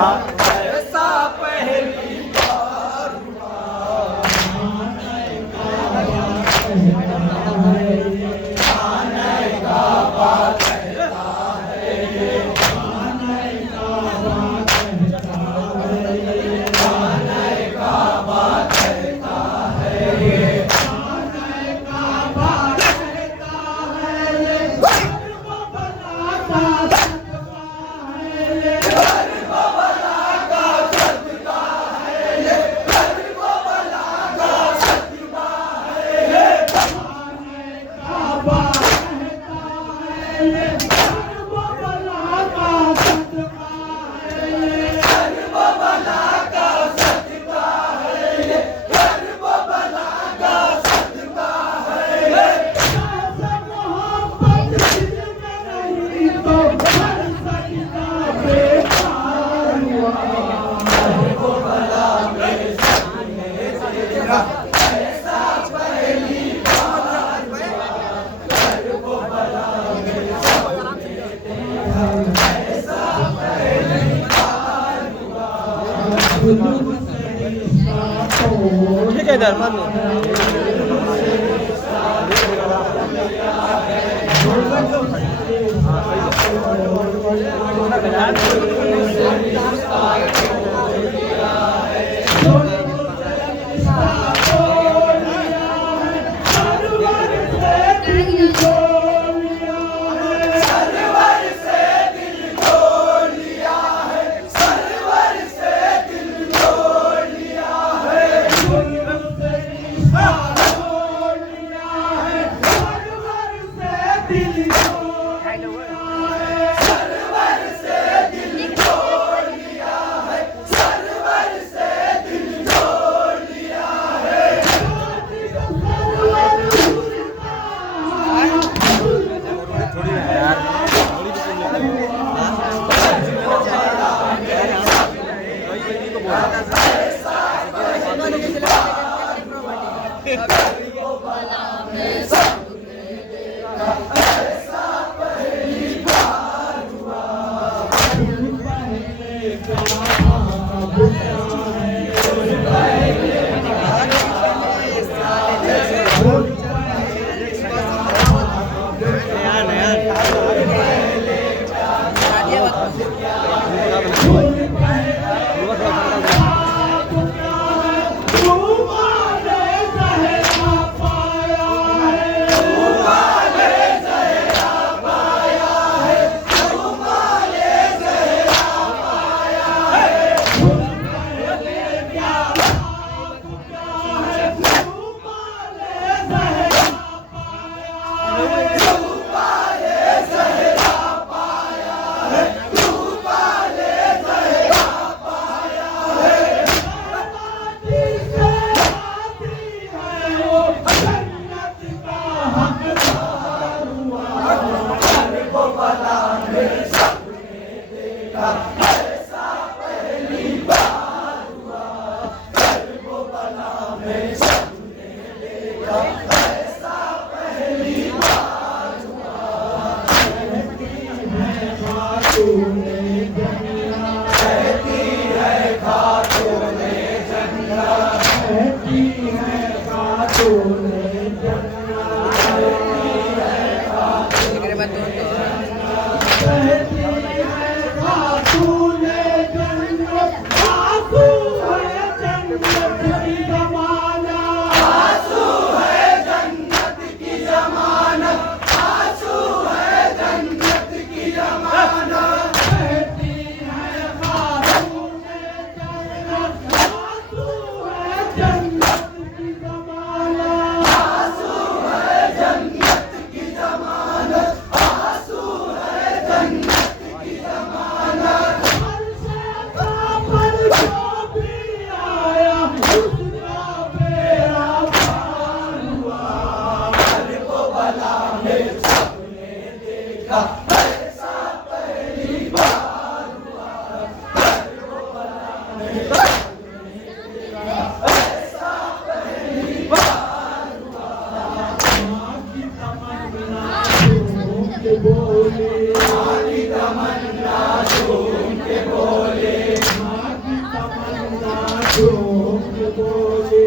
देखा ऐसा पहली बार ठीक है इधर मान लो बोले, तमन्ना झूम के बोले। बोले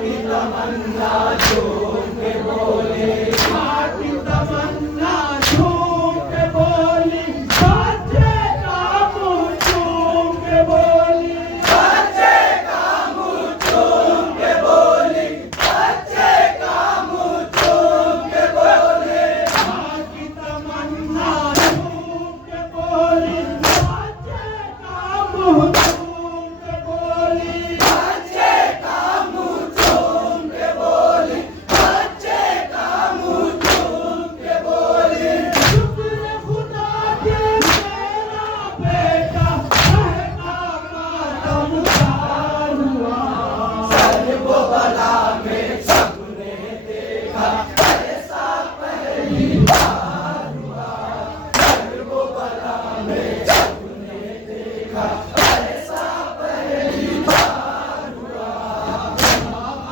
की तमन्ना झूम के बोले माँ की तमन्ना झूम के बोली बच्चे का मुँह चूम के बोली बच्चे का मुँह चूम के बोली बच्चे का मुँह चूम के बोले माँ की तमन्ना झूम के बोली बच्चे का मुँह चूम के बोली बच्चे का मुँह चूम के बोली बच्चे का मुँह चूम के बोली शुक्र खुदा के मेरा बेटा कहता मातम उतार हुआ सर्व बला में सबने देखा ऐसा पहली बार हुआ सर्व बला में सबने देखा ऐसा पहली बार हुआ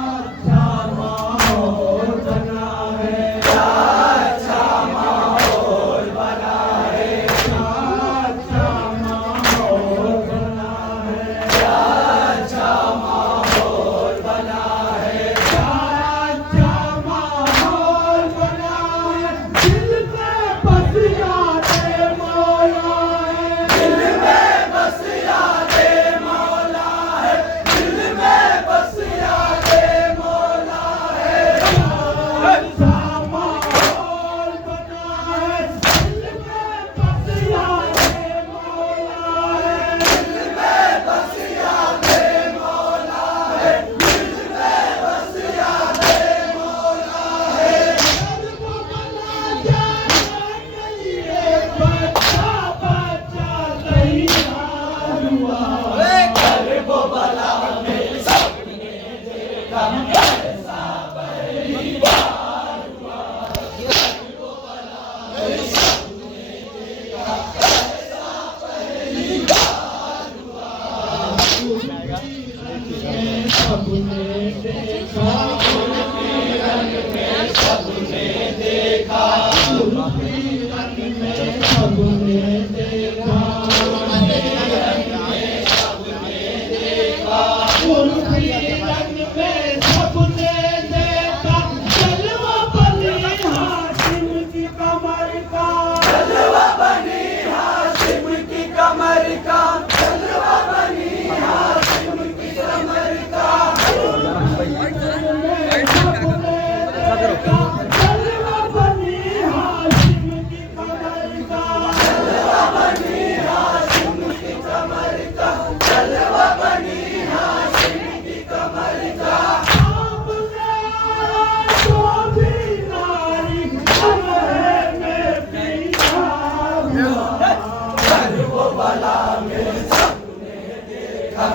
अच्छा माहौल बना है अच्छा माहौल बना है अच्छा माहौल बना है अच्छा माहौल बना है अच्छा माहौल बना है दिल में बस यादें मौला है दिल में बस यादें मौला है दिल में बस यादें मौला है अच्छा माहौल बना है दिल में बस यादें मौला है दिल में बस यादें मौला है दिल में बस यादें मौला है को बना जाने के लिए बच्चा बच्चा तैयार हुआ अरे वो बला में सबने देखा ऐसा पहली बार हुआ वो बला में सबने देखा ऐसा पहली बार हुआ सबने देखा सबने देखा सबने देखा उल्फी रंग में सबने देखा जलवा बनी हाशिम की कमर का जलवा बनी हाशिम की कमर का जलवा बनी हाशिम की कमर का जलवा बनी हाशिम की कमर का जलवा बनी हाशिम की कमर का जलवा बनी हाशिम की कमर का आपने तो भी नारी कमरे में पीछा हुआ सर्व बला में सबने देखा